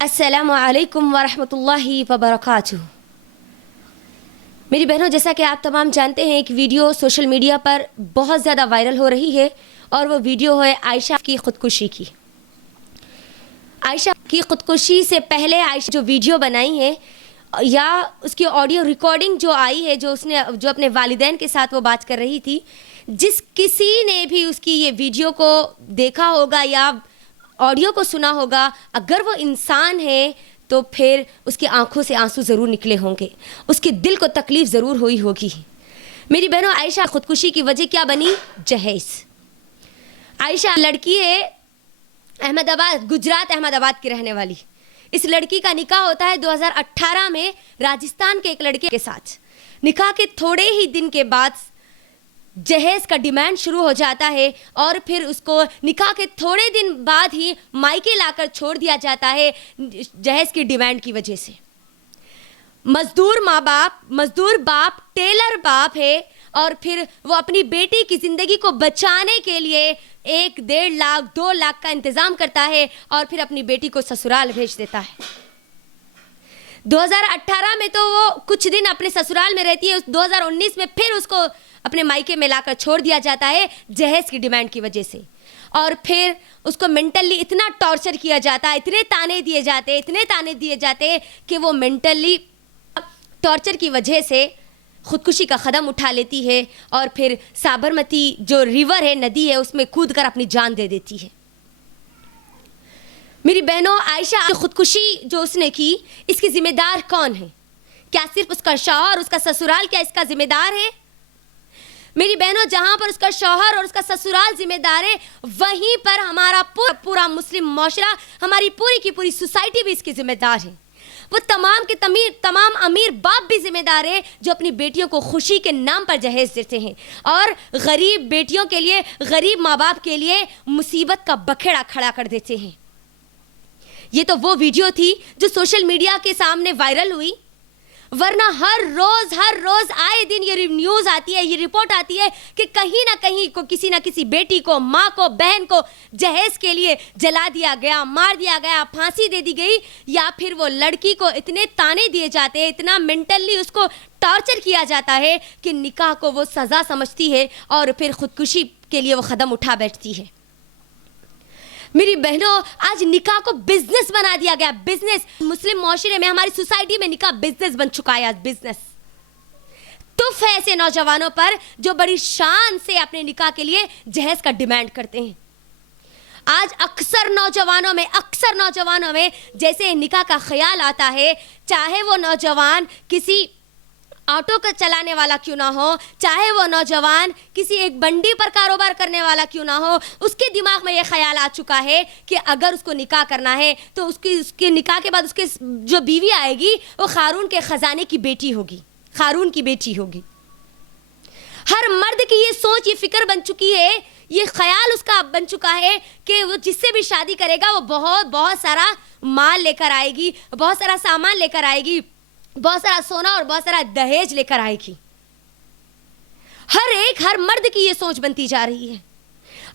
अस्सलामु अलैकुम वरहमतुल्लाहि वबरकातुह। मेरी बहनों, जैसा कि आप तमाम जानते हैं, एक वीडियो सोशल मीडिया पर बहुत ज़्यादा वायरल हो रही है और वो वीडियो है आयशा की ख़ुदकुशी की। आयशा की ख़ुदकुशी से पहले आयशा जो वीडियो बनाई है या उसकी ऑडियो रिकॉर्डिंग जो आई है, जो अपने वालिदैन के साथ वो बात कर रही थी, जिस किसी ने भी उसकी ये वीडियो को देखा होगा या ऑडियो को सुना होगा, अगर वो इंसान है तो फिर उसकी आंखों से आंसू ज़रूर निकले होंगे, उसके दिल को तकलीफ़ ज़रूर हुई होगी। मेरी बहनों, आयशा ख़ुदकुशी की वजह क्या बनी? जहेज़। आयशा लड़की है अहमदाबाद, गुजरात अहमदाबाद की रहने वाली। इस लड़की का निकाह होता है 2018 में राजस्थान के एक लड़के के साथ। निकाह के थोड़े ही दिन के बाद जहेज़ का डिमांड शुरू हो जाता है और फिर उसको निकाह के थोड़े दिन बाद ही मायके लाकर छोड़ दिया जाता है जहेज़ की डिमांड की वजह से। मजदूर माँ बाप, मजदूर बाप, टेलर बाप है और फिर वो अपनी बेटी की ज़िंदगी को बचाने के लिए 1-1.5 लाख 2 लाख का इंतज़ाम करता है और फिर अपनी बेटी को ससुराल भेज देता है। 2018 में तो वो कुछ दिन अपने ससुराल में रहती है, 2019 में फिर उसको अपने मायके में लाकर छोड़ दिया जाता है जहेज़ की डिमांड की वजह से। और फिर उसको मेंटली इतना टॉर्चर किया जाता है, इतने ताने दिए जाते कि वो मेंटली टॉर्चर की वजह से ख़ुदकुशी का कदम उठा लेती है और फिर साबरमती जो रिवर है, नदी है, उसमें कूदकर अपनी जान दे देती है। मेरी बहनों, आयशा ख़ुदकुशी जो उसने की, इसकी ज़िम्मेदार कौन है? क्या सिर्फ उसका शौहर, उसका ससुराल क्या इसका ज़िम्मेदार है? मेरी बहनों, जहाँ पर उसका शौहर और उसका ससुराल ज़िम्मेदार है, वहीं पर हमारा पूरा मुस्लिम माशरा, हमारी पूरी की पूरी सोसाइटी भी इसकी ज़िम्मेदार है। वो तमाम अमीर बाप भी ज़िम्मेदार है जो अपनी बेटियों को खुशी के नाम पर जहेज़ देते हैं और गरीब बेटियों के लिए, गरीब माँ बाप के लिए मुसीबत का बखेड़ा खड़ा कर देते हैं। ये तो वो वीडियो थी जो सोशल मीडिया के सामने वायरल हुई, वरना हर रोज़ आए दिन ये न्यूज़ आती है, ये रिपोर्ट आती है कि कहीं ना कहीं को किसी ना किसी बेटी को, माँ को, बहन को जहेज़ के लिए जला दिया गया, मार दिया गया, फांसी दे दी गई, या फिर वो लड़की को इतने ताने दिए जाते हैं, इतना मेंटली उसको टॉर्चर किया जाता है कि निकाह को वो सज़ा समझती है और फिर ख़ुदकुशी के लिए वो कदम उठा बैठती है। मेरी बहनों, आज निकाह को बिजनेस बना दिया गया, बिजनेस। मुस्लिम माशरे में, हमारी सोसाइटी में निकाह बिजनेस बन चुका है। आज बिजनेस तुफ है ऐसे नौजवानों पर जो बड़ी शान से अपने निकाह के लिए जहेज़ का डिमांड करते हैं। आज अक्सर नौजवानों में जैसे निकाह का ख्याल आता है, चाहे वो नौजवान किसी ऑटो का चलाने वाला क्यों ना हो, चाहे वो नौजवान किसी एक बंडी पर कारोबार करने वाला क्यों ना हो, उसके दिमाग में ये ख्याल आ चुका है कि अगर उसको निकाह करना है तो उसके निकाह के बाद उसके जो बीवी आएगी वो क़ारून के ख़जाने की बेटी होगी, क़ारून की बेटी होगी। हर मर्द की ये सोच, ये फ़िक्र बन चुकी है, ये ख्याल उसका बन चुका है कि वो जिससे भी शादी करेगा वो बहुत सारा माल लेकर आएगी, बहुत सारा सामान लेकर आएगी, बहुत सारा सोना और बहुत सारा दहेज लेकर आएगी। हर मर्द की ये सोच बनती जा रही है।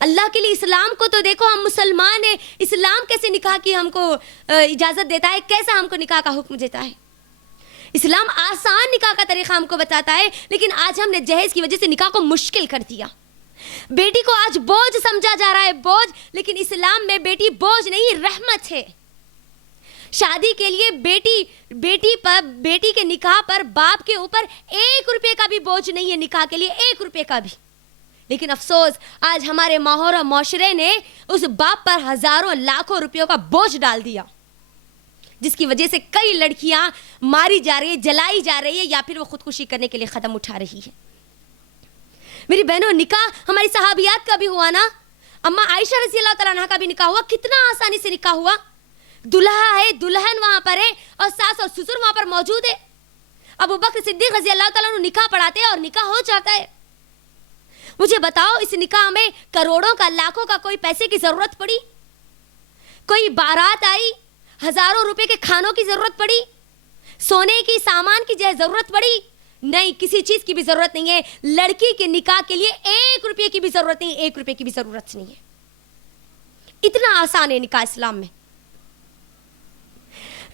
अल्लाह के लिए इस्लाम को तो देखो, हम मुसलमान हैं, इस्लाम कैसे निकाह की हमको इजाज़त देता है, कैसा हमको निकाह का हुक्म देता है। इस्लाम आसान निकाह का तरीक़ा हमको बताता है, लेकिन आज हमने जहेज़ की वजह से निकाह को मुश्किल कर दिया। बेटी को आज बोझ समझा जा रहा है, बोझ, लेकिन इस्लाम में बेटी बोझ नहीं, रहमत है। शादी के लिए बेटी के निकाह पर बाप के ऊपर 1 रुपये का भी बोझ नहीं है, निकाह के लिए 1 रुपये का भी। लेकिन अफसोस, आज हमारे माहौल और माशरे ने उस बाप पर हज़ारों लाखों रुपयों का बोझ डाल दिया, जिसकी वजह से कई लड़कियां मारी जा रही है, जलाई जा रही है, या फिर वो खुदकुशी करने के लिए कदम उठा रही है। मेरी बहनों, निकाह हमारी सहाबियात का भी हुआ ना, अम्मा आयशा रज़ी अल्लाह तआला अन्हा का भी निकाह हुआ, कितना आसानी से निकाह हुआ। दुल्हा है, दुल्हन वहां पर है और सास और ससुर वहां पर मौजूद है। अबू बकर सिद्दीक़ रज़ी अल्लाह तआला अन्हु निकाह पढ़ाते हैं और निकाह हो जाता है। मुझे बताओ, इस निकाह में करोड़ों का, लाखों का कोई पैसे की जरूरत पड़ी? कोई बारात आई, हजारों रुपए के खानों की जरूरत पड़ी, सोने की, सामान की जरूरत पड़ी? नहीं, किसी चीज की भी जरूरत नहीं है। लड़की के निकाह के लिए 1 रुपये की भी जरूरत नहीं, 1 रुपये की भी जरूरत नहीं है। इतना आसान है निकाह इस्लाम में।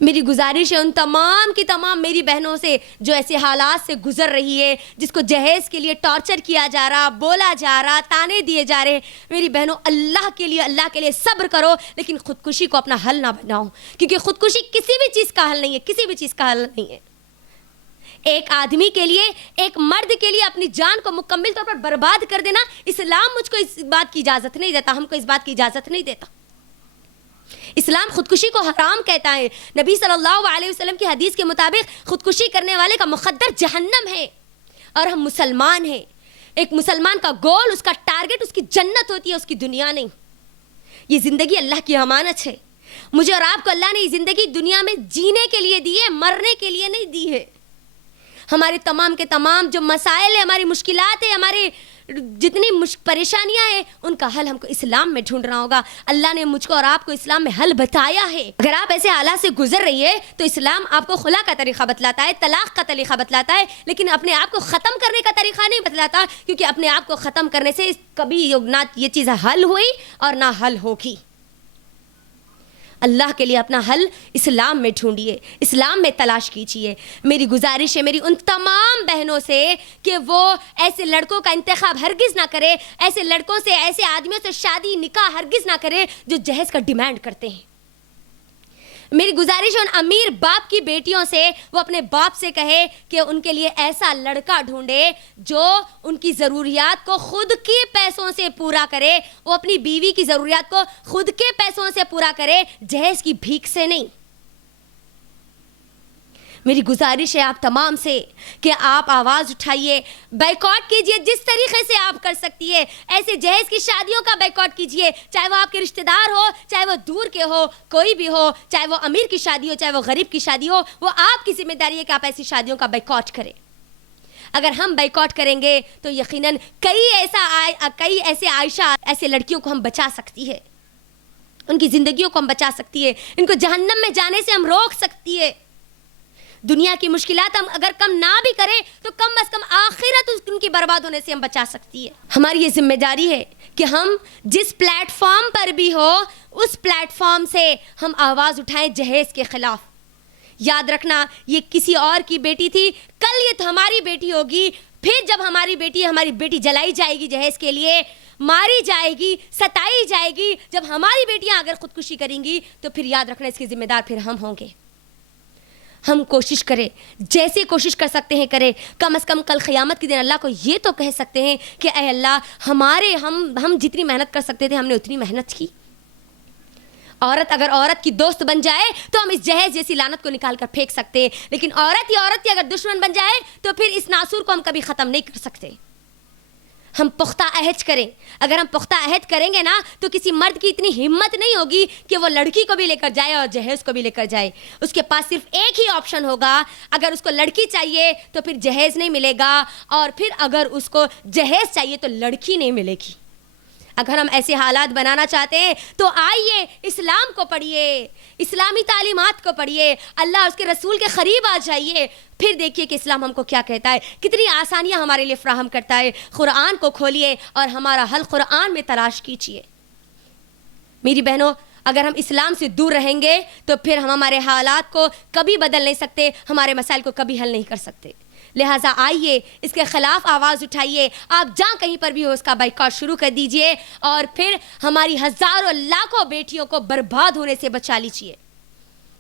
میری گزارش ہے ان تمام کی تمام میری بہنوں سے جو ایسے حالات سے گزر رہی ہے، جس کو جہیز کے لیے ٹارچر کیا جا رہا، بولا جا رہا، تانے دیے جا رہے، میری بہنوں اللہ کے لیے صبر کرو، لیکن خودکشی کو اپنا حل نہ بناؤ، کیونکہ خودکشی کسی بھی چیز کا حل نہیں ہے، کسی بھی چیز کا حل نہیں ہے۔ ایک آدمی کے لیے، ایک مرد کے لیے اپنی جان کو مکمل طور پر برباد کر دینا، اسلام مجھ کو اس بات کی اجازت نہیں دیتا، ہم کو اس بات کی اجازت نہیں دیتا۔ اسلام خودکشی کو حرام کہتا ہے۔ نبی صلی اللہ علیہ وسلم کی حدیث کے مطابق خودکشی کرنے والے کا مقدر جہنم ہے، اور ہم مسلمان ہیں۔ ایک مسلمان کا گول، اس کا ٹارگٹ اس کی جنت ہوتی ہے، اس کی دنیا نہیں۔ یہ زندگی اللہ کی امانت ہے۔ مجھے اور آپ کو اللہ نے یہ زندگی دنیا میں جینے کے لیے دی ہے، مرنے کے لیے نہیں دی ہے۔ ہمارے تمام کے تمام جو مسائل ہیں، ہماری مشکلات ہیں، ہمارے جتنی پریشانیاں ہیں، ان کا حل ہم کو اسلام میں ڈھونڈنا ہوگا۔ اللہ نے مجھ کو اور آپ کو اسلام میں حل بتایا ہے۔ اگر آپ ایسے حالات سے گزر رہی ہے تو اسلام آپ کو خلا کا طریقہ بتلاتا ہے، طلاق کا طریقہ بتلاتا ہے، لیکن اپنے آپ کو ختم کرنے کا طریقہ نہیں بتلاتا، کیونکہ اپنے آپ کو ختم کرنے سے کبھی نہ یہ چیز حل ہوئی اور نہ حل ہوگی۔ اللہ کے لیے اپنا حل اسلام میں ڈھونڈیے، اسلام میں تلاش کیجیے۔ میری گزارش ہے میری ان تمام بہنوں سے کہ وہ ایسے لڑکوں کا انتخاب ہرگز نہ کرے، ایسے لڑکوں سے، ایسے آدمیوں سے شادی نکاح ہرگز نہ کرے جو جہیز کا ڈیمانڈ کرتے ہیں۔ میری گزارش ہے ان امیر باپ کی بیٹیوں سے، وہ اپنے باپ سے کہے کہ ان کے لیے ایسا لڑکا ڈھونڈے جو ان کی ضروریات کو خود کے پیسوں سے پورا کرے، وہ اپنی بیوی کی ضروریات کو خود کے پیسوں سے پورا کرے، جہیز کی بھیک سے نہیں۔ میری گزارش ہے آپ تمام سے کہ آپ آواز اٹھائیے، بائیکاٹ کیجئے جس طریقے سے آپ کر سکتی ہے۔ ایسے جہیز کی شادیوں کا بائیکاٹ کیجئے، چاہے وہ آپ کے رشتہ دار ہو، چاہے وہ دور کے ہو، کوئی بھی ہو، چاہے وہ امیر کی شادی ہو، چاہے وہ غریب کی شادی ہو، وہ آپ کی ذمہ داری ہے کہ آپ ایسی شادیوں کا بائیکاٹ کریں۔ اگر ہم بائیکاٹ کریں گے تو یقیناً کئی ایسے عائشہ، ایسے لڑکیوں کو ہم بچا سکتی ہے، ان کی زندگیوں کو ہم بچا سکتی ہے، ان کو جہنم میں جانے سے ہم روک سکتی ہے۔ دنیا کی مشکلات ہم اگر کم نہ بھی کریں تو کم از کم آخرت ان کی برباد ہونے سے ہم بچا سکتی ہے۔ ہماری یہ ذمہ داری ہے کہ ہم جس پلیٹ فارم پر بھی ہو، اس پلیٹ فارم سے ہم آواز اٹھائیں جہیز کے خلاف۔ یاد رکھنا یہ کسی اور کی بیٹی تھی، کل یہ تو ہماری بیٹی ہوگی، پھر جب ہماری بیٹی جلائی جائے گی جہیز کے لیے، ماری جائے گی، ستائی جائے گی، جب ہماری بیٹیاں اگر خودکشی کریں گی تو پھر یاد رکھنا اس کے ذمہ دار پھر ہم ہوں گے۔ ہم کوشش کریں، جیسے کوشش کر سکتے ہیں کریں، کم از کم کل قیامت کے دن اللہ کو یہ تو کہہ سکتے ہیں کہ اے اللہ ہم جتنی محنت کر سکتے تھے ہم نے اتنی محنت کی۔ عورت اگر عورت کی دوست بن جائے تو ہم اس جہیز جیسی لعنت کو نکال کر پھینک سکتے ہیں، لیکن عورت کی اگر دشمن بن جائے تو پھر اس ناسور کو ہم کبھی ختم نہیں کر سکتے۔ ہم پختہ عہد کریں، اگر ہم پختہ عہد کریں گے نا تو کسی مرد کی اتنی ہمت نہیں ہوگی کہ وہ لڑکی کو بھی لے کر جائے اور جہیز کو بھی لے کر جائے۔ اس کے پاس صرف ایک ہی آپشن ہوگا، اگر اس کو لڑکی چاہیے تو پھر جہیز نہیں ملے گا، اور پھر اگر اس کو جہیز چاہیے تو لڑکی نہیں ملے گی۔ اگر ہم ایسے حالات بنانا چاہتے ہیں تو آئیے اسلام کو پڑھیے، اسلامی تعلیمات کو پڑھیے، اللہ اور اس کے رسول کے قریب آ جائیے، پھر دیکھیے کہ اسلام ہم کو کیا کہتا ہے، کتنی آسانیاں ہمارے لیے فراہم کرتا ہے۔ قرآن کو کھولیے اور ہمارا حل قرآن میں تلاش کیجیے۔ میری بہنوں، اگر ہم اسلام سے دور رہیں گے تو پھر ہم ہمارے حالات کو کبھی بدل نہیں سکتے، ہمارے مسائل کو کبھی حل نہیں کر سکتے۔ لہٰذا آئیے اس کے خلاف آواز اٹھائیے، آپ جہاں کہیں پر بھی ہو اس کا بائیکاٹ شروع کر دیجئے، اور پھر ہماری ہزاروں لاکھوں بیٹیوں کو برباد ہونے سے بچا لیجئے۔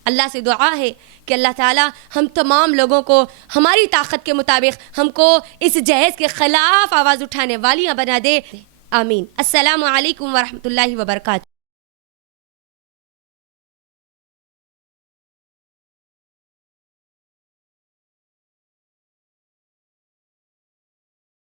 اللہ سے دعا ہے کہ اللہ تعالی ہم تمام لوگوں کو ہماری طاقت کے مطابق ہم کو اس جہیز کے خلاف آواز اٹھانے والیاں بنا دے، آمین۔ السلام علیکم ورحمۃ اللہ وبرکاتہ۔